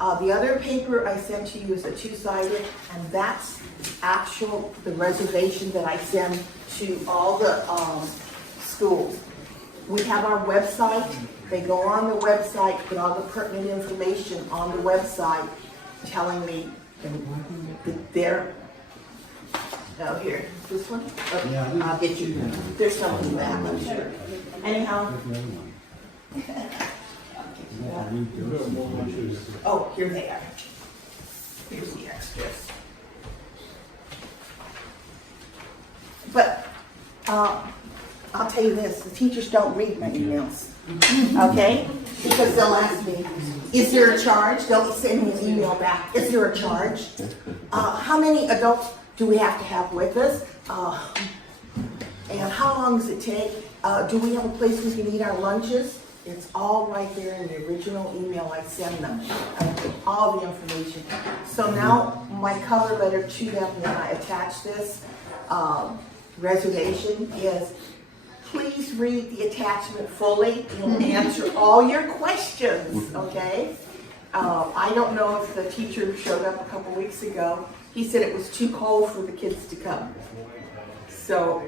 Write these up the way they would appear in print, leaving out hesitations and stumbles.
The other paper I sent to you is a two-sided, and that's the reservation that I send to all the schools. We have our website. They go on the website, put all the pertinent information on the website, telling me that they're, oh, here, this one? Oh, I'll get you. There's something in that, I'm sure. Anyhow. Oh, here they are. Here's the extras. But I'll tell you this, the teachers don't read my emails, okay? Because they'll ask me, is there a charge? They'll send me an email back, is there a charge? How many adults do we have to have with us? And how long does it take? Do we have a place we can eat our lunches? It's all right there in the original email I send them, all the information. So now my cover letter to them when I attach this reservation is, please read the attachment fully and answer all your questions, okay? I don't know if the teacher showed up a couple weeks ago. He said it was too cold for the kids to come. So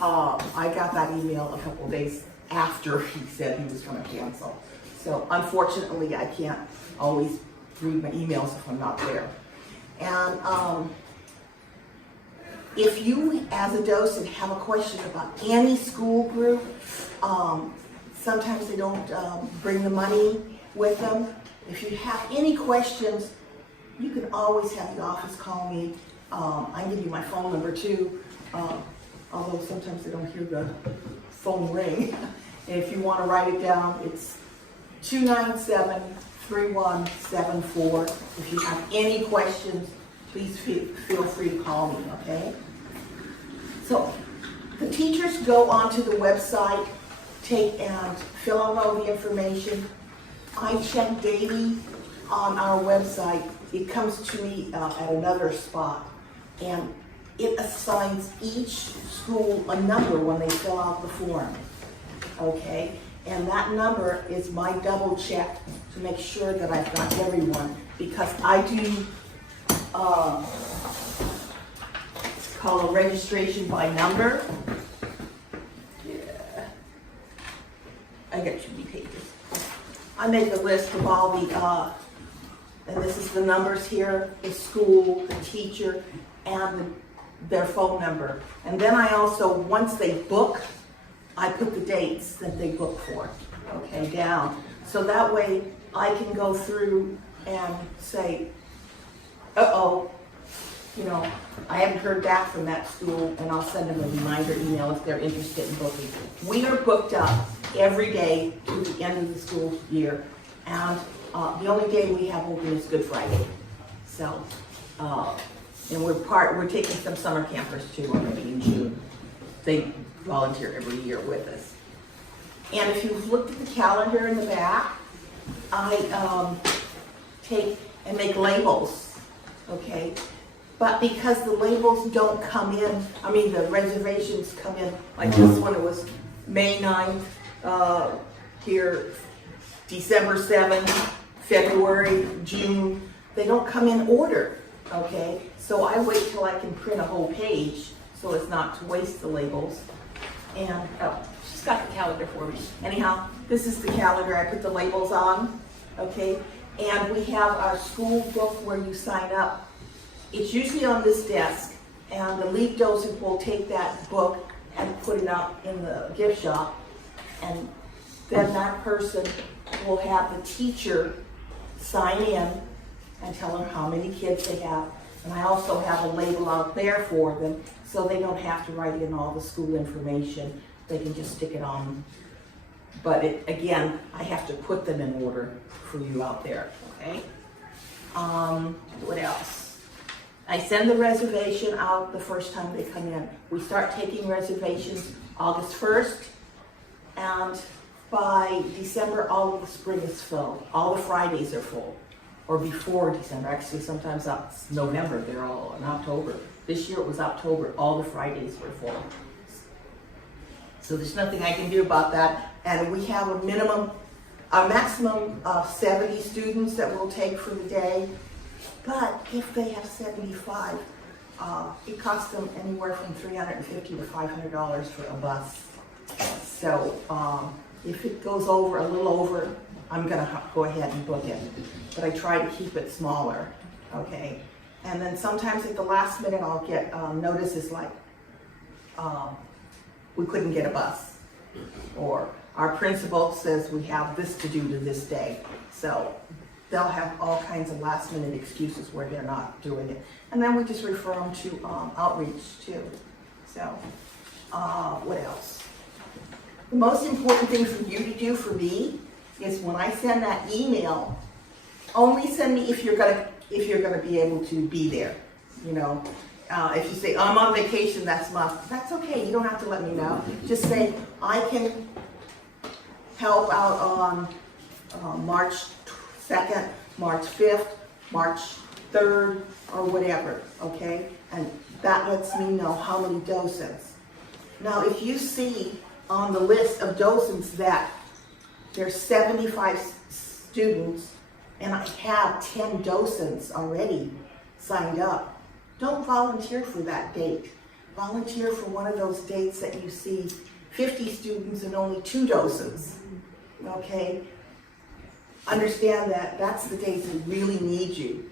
I got that email a couple days after he said he was going to cancel. So unfortunately, I can't always read my emails if I'm not there. And if you, as a docent, have a question about any school group, sometimes they don't bring the money with them. If you have any questions, you can always have the office call me. I can give you my phone number too, although sometimes they don't hear the phone ring. And if you want to write it down, it's 297-3174. If you have any questions, please feel free to call me, okay? So the teachers go onto the website, take and fill out all the information. I check daily on our website. It comes to me at another spot, and it assigns each school a number when they fill out the form, okay? And that number is my double check to make sure that I've got everyone, because I do it's called a registration by number. Yeah. I got too many pages. I make a list of all the, and this is the numbers here, the school, the teacher, and their phone number. And then I also, once they book, I put the dates that they book for, okay, down. So that way I can go through and say, uh-oh, you know, I haven't heard back from that school, and I'll send them a reminder email if they're interested in booking. We are booked up every day to the end of the school year, and the only day we have open is Good Friday. So, and we're taking some summer campers too already in June. They volunteer every year with us. And if you've looked at the calendar in the back, I take and make labels, okay? But because the labels don't come in, I mean the reservations come in, like this one, it was May 9th, here, December 7th, February, June. They don't come in order, okay? So I wait till I can print a whole page so as not to waste the labels. And, oh, she's got the calendar for me. Anyhow, this is the calendar I put the labels on, okay? And we have our school book where you sign up. It's usually on this desk, and the lead docent will take that book and put it out in the gift shop, and then that person will have the teacher sign in and tell them how many kids they have. And I also have a label out there for them, so they don't have to write in all the school information. They can just stick it on. But again, I have to put them in order for you out there, okay? What else? I send the reservation out the first time they come in. We start taking reservations August 1st, and by December, all of the spring is full. All the Fridays are full, or before December. Actually, sometimes it's November, they're all in October. This year it was October, all the Fridays were full. So there's nothing I can do about that. And we have a minimum a maximum of 70 students that we'll take for the day. But if they have 75, it costs them anywhere from $350 to $500 for a bus. So if it goes over, a little over, I'm gonna go ahead and book it. But I try to keep it smaller, okay? And then sometimes at the last minute, I'll get notices like, we couldn't get a bus. Or our principal says we have this to do to this day. So they'll have all kinds of last minute excuses where they're not doing it. And then we just refer them to outreach too. So, what else? The most important thing for you to do for me is when I send that email, only send me if you're gonna be able to be there. You know, if you say I'm on vacation, that's okay. You don't have to let me know. Just say I can help out on March 2nd, March 5th, March 3rd, or whatever. Okay, and that lets me know how many docents. Now, if you see on the list of docents that there's 75 students and I have 10 docents already signed up, don't volunteer for that date. Volunteer for one of those dates that you see 50 students and only 2 docents, okay? Understand that that's the dates we really need you.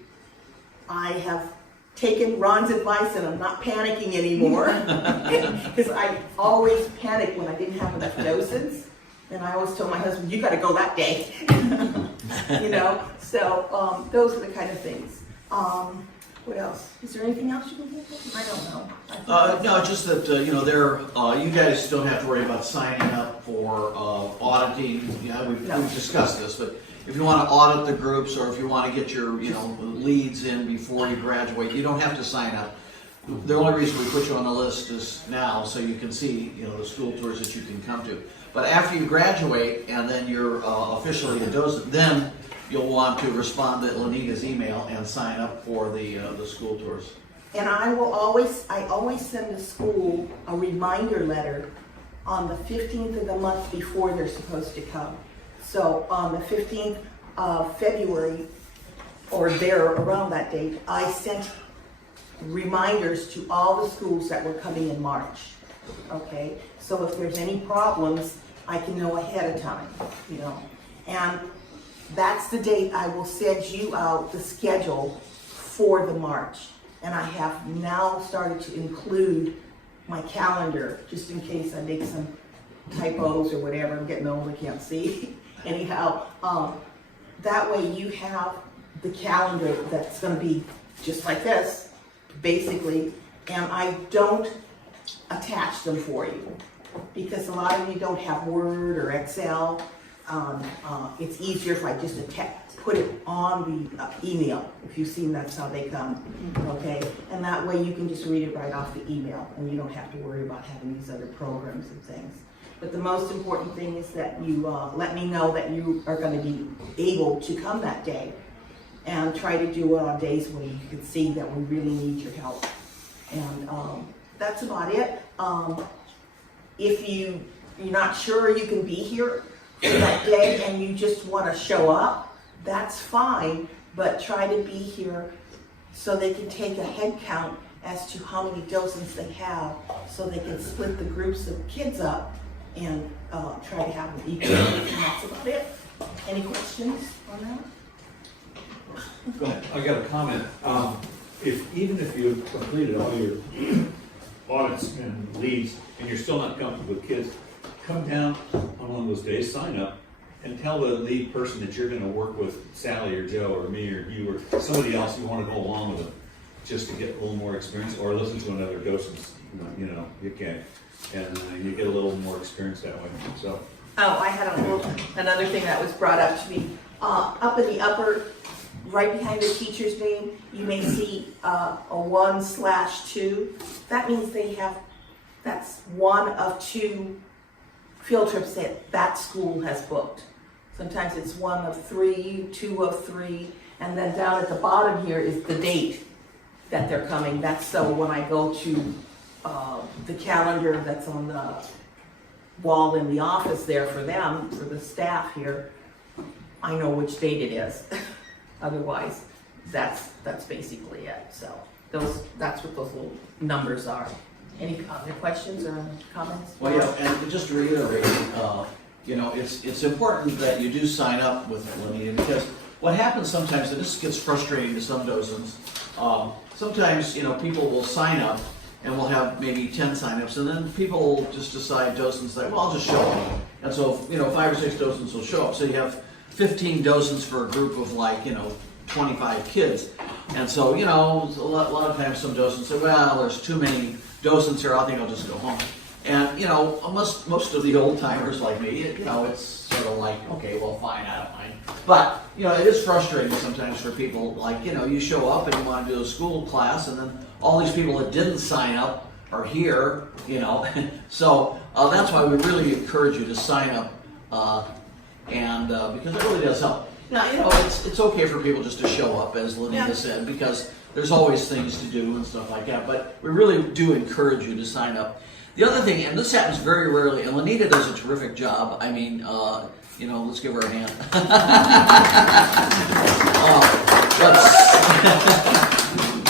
I have taken Ron's advice and I'm not panicking anymore because I always panic when I didn't have enough docents, and I always told my husband, you gotta go that day. You know, so those are the kind of things. What else? Is there anything else you can think of? I don't know. No, just that, you know, you guys don't have to worry about signing up for auditing. You know, we've discussed this, but if you want to audit the groups or if you want to get your, you know, leads in before you graduate, you don't have to sign up. The only reason we put you on the list is now so you can see, you know, the school tours that you can come to. But after you graduate and then you're officially a docent, then you'll want to respond to Lenita's email and sign up for the school tours. And I always send the school a reminder letter on the 15th of the month before they're supposed to come. So on the 15th of February, or there around that date, I sent reminders to all the schools that were coming in March. Okay, so if there's any problems, I can know ahead of time, you know. And that's the date I will send you out the schedule for the March. And I have now started to include my calendar, just in case I make some typos or whatever. I'm getting old, I can't see. Anyhow, that way you have the calendar that's going to be just like this, basically, and I don't attach them for you because a lot of you don't have Word or Excel. It's easier if I just put it on the email. If you've seen, that's how they come, okay? And that way you can just read it right off the email and you don't have to worry about having these other programs and things. But the most important thing is that you let me know that you are going to be able to come that day, and try to do it on days when you can see that we really need your help. And that's about it. If you're not sure you can be here for that day and you just want to show up, that's fine, but try to be here so they can take a head count as to how many docents they have so they can split the groups of kids up and try to have them equal. And that's about it. Any questions on that? Go ahead. I got a comment. Even if you've completed all your audits and leads and you're still not comfortable with kids, come down on one of those days, sign up, and tell the lead person that you're going to work with Sally or Joe or me or you or somebody else you want to go along with them, just to get a little more experience, or listen to another docent. You know, you can, and you get a little more experience that way. So. Oh, I had another thing that was brought up to me. Up in the upper, right behind the teacher's name, you may see a 1/2. That means that's one of 2 field trips that school has booked. Sometimes it's 1 of 3, 2 of 3, and then down at the bottom here is the date that they're coming. That's so when I go to the calendar that's on the wall in the office there for them, for the staff here, I know which date it is. Otherwise, that's basically it. So that's what those little numbers are. Any other questions or comments? Well, yeah, and just to reiterate, it's important that you do sign up with Lenita, because what happens sometimes, and this gets frustrating to some docents, sometimes, people will sign up and we'll have maybe 10 signups, and then people just decide, docents, that, well, I'll just show up. And so, 5 or 6 docents will show up. So you have 15 docents for a group of 25 kids. And so, a lot of times some docents say, well, there's too many docents here, I think I'll just go home. And, most of the old timers like me, it's sort of like, okay, well, fine, I don't mind. But, it is frustrating sometimes for people, you show up and you want to do a school class, and then all these people that didn't sign up are here, So that's why we really encourage you to sign up, because it really does help. Now, it's okay for people just to show up, as Lenita said, because there's always things to do and stuff like that, but we really do encourage you to sign up. The other thing, and this happens very rarely, and Lenita does a terrific job. I mean, let's give her a hand.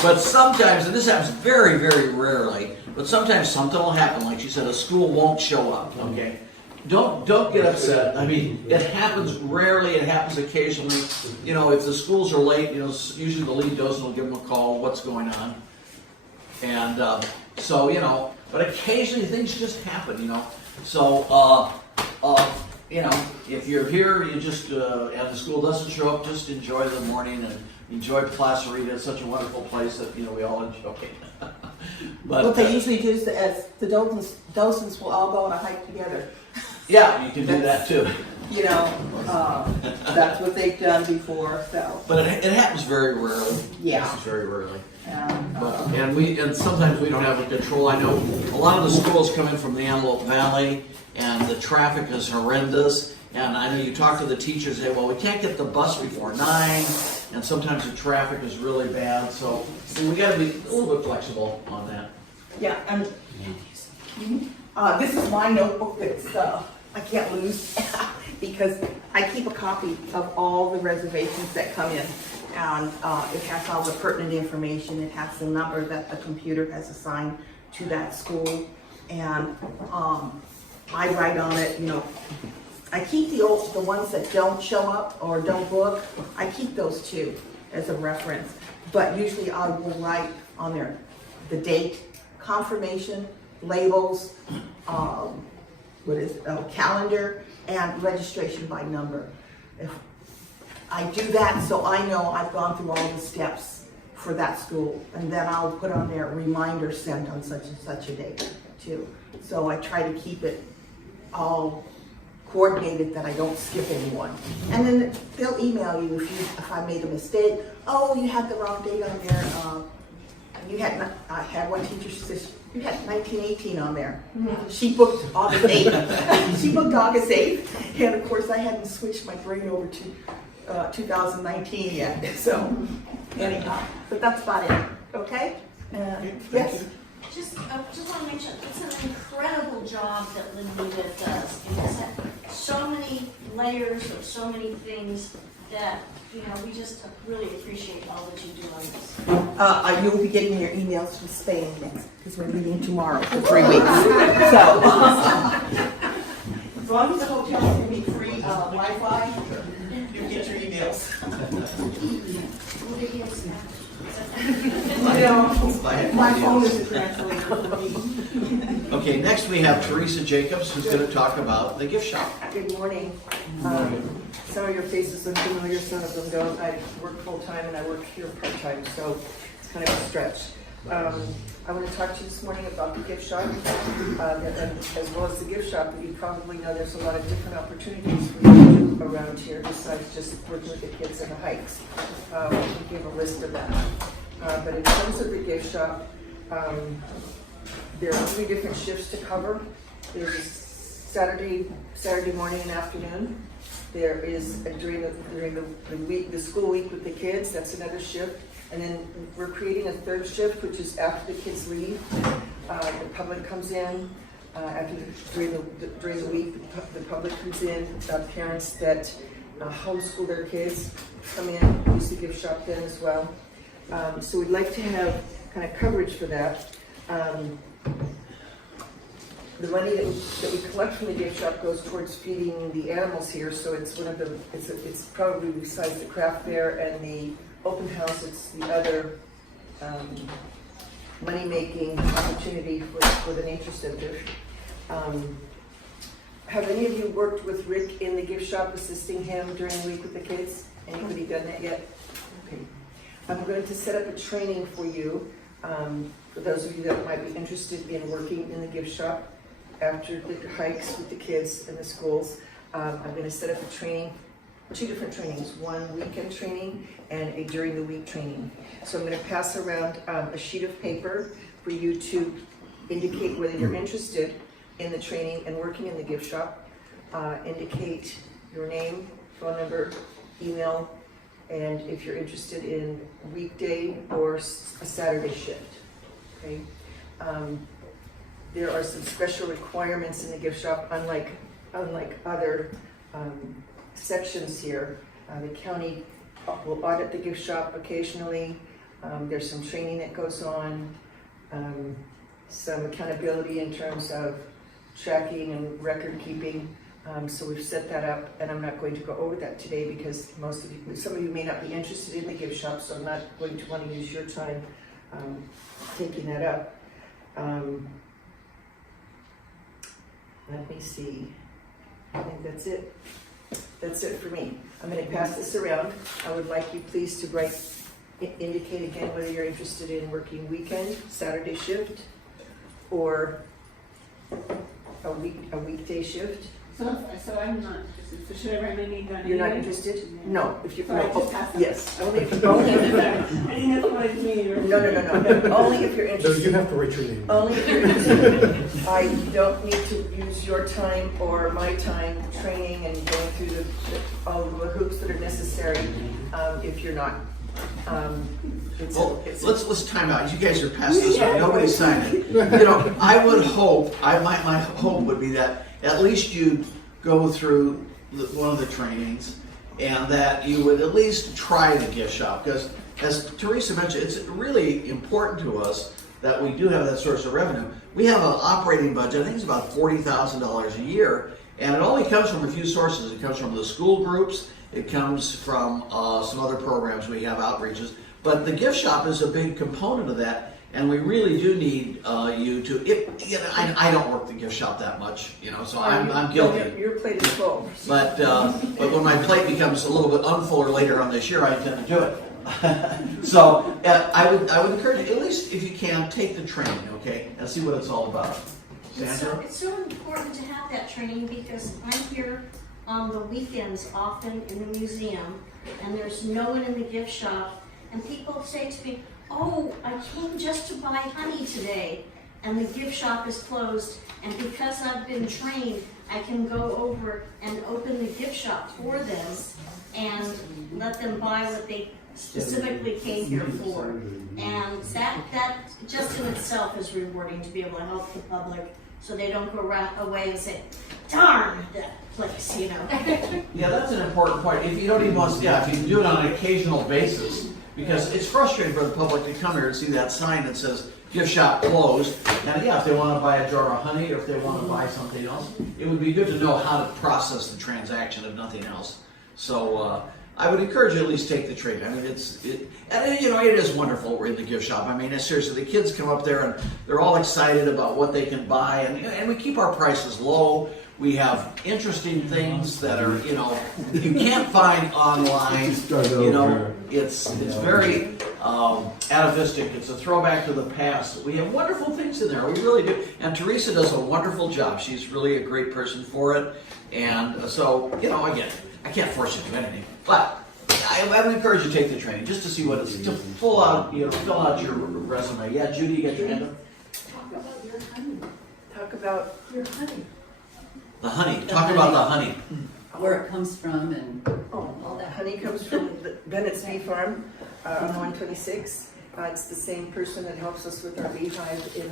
But sometimes, and this happens very, very rarely, but sometimes something will happen. Like she said, a school won't show up, okay? Don't get upset. I mean, it happens rarely, it happens occasionally. If the schools are late, usually the lead docent will give them a call, what's going on. And but occasionally things just happen, So, if you're here, you just, and the school doesn't show up, just enjoy the morning and enjoy Placerita. It's such a wonderful place that, we all enjoy. But what they usually do is, as the docents will all go on a hike together. Yeah, you can do that too. That's what they've done before, so. But it happens very rarely. Yeah. It happens very rarely. And sometimes we don't have a control. I know a lot of the schools come in from the Antelope Valley, and the traffic is horrendous. And I know you talk to the teachers, say, well, we can't get the bus before 9, and sometimes the traffic is really bad. So we got to be a little bit flexible on that. Yeah, and this is my notebook that's I can't lose because I keep a copy of all the reservations that come in, and it has all the pertinent information. It has the number that the computer has assigned to that school, and I write on it. I keep the ones that don't show up or don't book. I keep those too as a reference, but usually I will write on there the date, confirmation, labels, calendar, and registration by number. If I do that, so I know I've gone through all the steps for that school, and then I'll put on there reminder sent on such and such a date too. So I try to keep it all coordinated that I don't skip anyone. And then they'll email you if I made a mistake. Oh, you had the wrong date on there. I had one teacher, she says, you had 1918 on there. Mm-hmm. She booked August 8th. She booked August 8th. And of course I hadn't switched my brain over to 2019 yet. So anyhow, but that's about it. Okay? Yes? Just want to mention, it's an incredible job that Lenita does. It has so many layers of so many things that, we just really appreciate all that you do on this. You'll be getting your emails from Spain next, because we're leaving tomorrow for 3 weeks. So, as long as the hotel can be free Wi-Fi, you get your emails. We'll give you a snack. My phone is a translator for me. Okay, next we have Teresa Jacobs, who's going to talk about the gift shop. Good morning. Some of your faces are familiar, some of them don't. I work full-time and I work here part-time, so it's kind of a stretch. I want to talk to you this morning about the gift shop, and as well as the gift shop. You probably know there's a lot of different opportunities we do around here besides just working with the kids and the hikes. We gave a list of that. But in terms of the gift shop, there are 3 different shifts to cover. There's Saturday morning and afternoon. There is during the week, the school week with the kids. That's another shift. And then we're creating a 3rd shift, which is after the kids leave. The public comes in during the week. The public comes in. Parents that homeschool their kids come in, use the gift shop then as well. So we'd like to have kind of coverage for that. The money that we collect from the gift shop goes towards feeding the animals here, so it's one of the, it's probably besides the craft fair and the open house, it's the other money-making opportunity for the nature center. Have any of you worked with Rick in the gift shop, assisting him during the week with the kids? Anybody done that yet? Okay. I'm going to set up a training for you, for those of you that might be interested in working in the gift shop after the hikes with the kids in the schools. I'm going to set up a training, 2 different trainings, one weekend training and a during the week training. So I'm going to pass around a sheet of paper for you to indicate whether you're interested in the training and working in the gift shop. Indicate your name, phone number, email, and if you're interested in weekday or a Saturday shift. Okay. There are some special requirements in the gift shop, unlike other sections here. The county will audit the gift shop occasionally. There's some training that goes on, some accountability in terms of tracking and record keeping. So we've set that up, and I'm not going to go over that today because some of you may not be interested in the gift shop, so I'm not going to want to use your time taking that up. Let me see. I think that's it. That's it for me. I'm going to pass this around. I would like you please to indicate again whether you're interested in working weekend, Saturday shift, or a weekday shift. So I'm not interested. So should I write my name down? You're not anyway? interested? No. If you So I just pass it? yes. Only if I didn't know what it means. No. Only if you're No, interested. you have to write your name. Only if you're interested. I don't need to use your time or my time training and going through all the hoops that are necessary if you're not. Well, let's time out. You guys are past this one. Nobody's signed it. I would hope, my hope would be that at least you'd go through one of the trainings and that you would at least try the gift shop. Because as Teresa mentioned, it's really important to us that we do have that source of revenue. We have an operating budget, I think it's about $40,000 a year, and it only comes from a few sources. It comes from the school groups, it comes from some other programs we have, outreaches, but the gift shop is a big component of that. And we really do need you to. I don't work the gift shop that much, so I'm guilty. Your plate is full. But when my plate becomes a little bit unfuller later on this year, I tend to do it. So I would encourage you, at least if you can, take the training, okay, and see what it's all about. Sandra? It's so important to have that training because I'm here on the weekends often in the museum and there's no one in the gift shop and people say to me, oh, I came just to buy honey today and the gift shop is closed and because I've been trained, I can go over and open the gift shop for them and let them buy what they specifically came here for. And that just in itself is rewarding to be able to help the public so they don't go away and say, darn that place, Yeah, that's an important point. If you don't even want to, if you can do it on an occasional basis, because it's frustrating for the public to come here and see that sign that says gift shop closed. And if they want to buy a jar of honey or if they want to buy something else, it would be good to know how to process the transaction if nothing else. So I would encourage you to at least take the training. I mean, it is wonderful we're in the gift shop. I mean, seriously, the kids come up there and they're all excited about what they can buy, and we keep our prices low. We have interesting things that are, you can't find online. It's very atavistic. It's a throwback to the past. We have wonderful things in there. We really do. And Teresa does a wonderful job. She's really a great person for it. And so, again, I can't force you to do anything, but I would encourage you to take the training just to see what it's, to fill out your resume. Yeah, Judy, you got your hand up? Talk about your honey. Talk about Your honey. The honey. Talk about the honey. Where it comes from and all the that. honey comes from the Bennett's Bee Farm on 126. It's the same person that helps us with our beehive in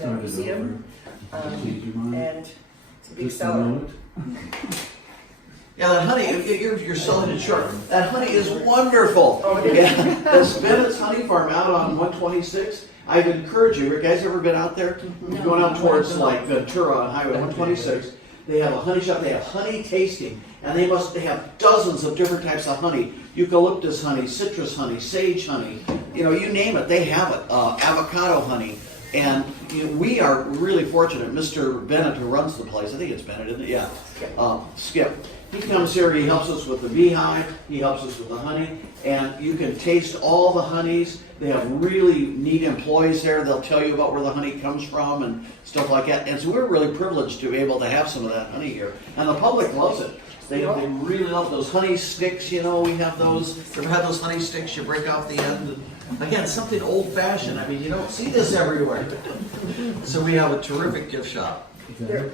the museum. And it's a big seller. Yeah, that honey, you're selling it short. That honey is wonderful. Oh, it is? Yeah, that's Bennett's Honey Farm out on 126. I'd encourage you, guys ever been out there? No. Going out towards like Ventura on Highway 126. They have a honey shop, they have honey tasting, and they have dozens of different types of honey. Eucalyptus honey, citrus honey, sage honey, you know, you name it, they have it. Avocado honey. And you know, we are really fortunate. Mr. Bennett, who runs the place, I think it's Bennett, isn't it? Yeah. Skip. He comes here, he helps us with the beehive, he helps us with the honey, and you can taste all the honeys. They have really neat employees there. They'll tell you about where the honey comes from and stuff like that. And so we're really privileged to be able to have some of that honey here. And the public loves it. They really love those honey sticks, you know, we have those. You ever had those honey sticks you break off the end? And again, something old fashioned. I mean, you don't see this everywhere. So we have a terrific gift shop. There,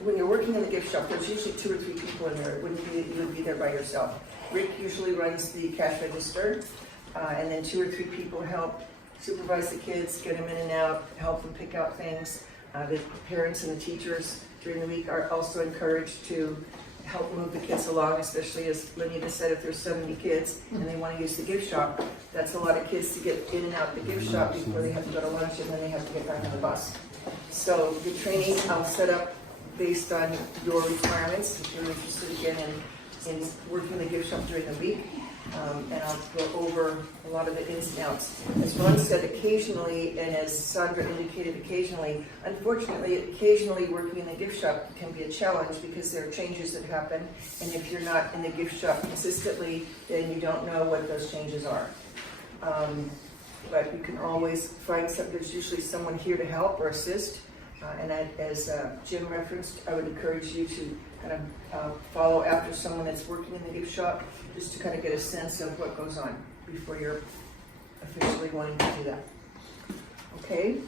when you're working in the gift shop, there's usually 2 or 3 people in there. It wouldn't be, you would be there by yourself. Rick usually runs the cash register, and then 2 or 3 people help supervise the kids, get them in and out, help them pick out things. The parents and the teachers during the week are also encouraged to help move the kids along, especially as Lenita said, if there's 70 kids and they want to use the gift shop, that's a lot of kids to get in and out the gift shop before they have to go to lunch and then they have to get back on the bus. So the training I'll set up based on your requirements, if you're interested again in working the gift shop during the week. And I'll go over a lot of the ins and outs. As Ron said, occasionally, and as Sandra indicated occasionally, unfortunately, occasionally working in the gift shop can be a challenge because there are changes that happen. And if you're not in the gift shop consistently, then you don't know what those changes are. But you can always find there's usually someone here to help or assist. And as Jim referenced, I would encourage you to kind of follow after someone that's working in the gift shop, just to kind of get a sense of what goes on before you're officially wanting to do that. Okay,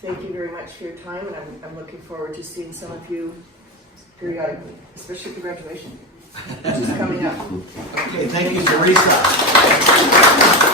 thank you very much for your time, and I'm looking forward to seeing some of you periodically, especially at graduation, which is coming up. Okay, thank you, Teresa.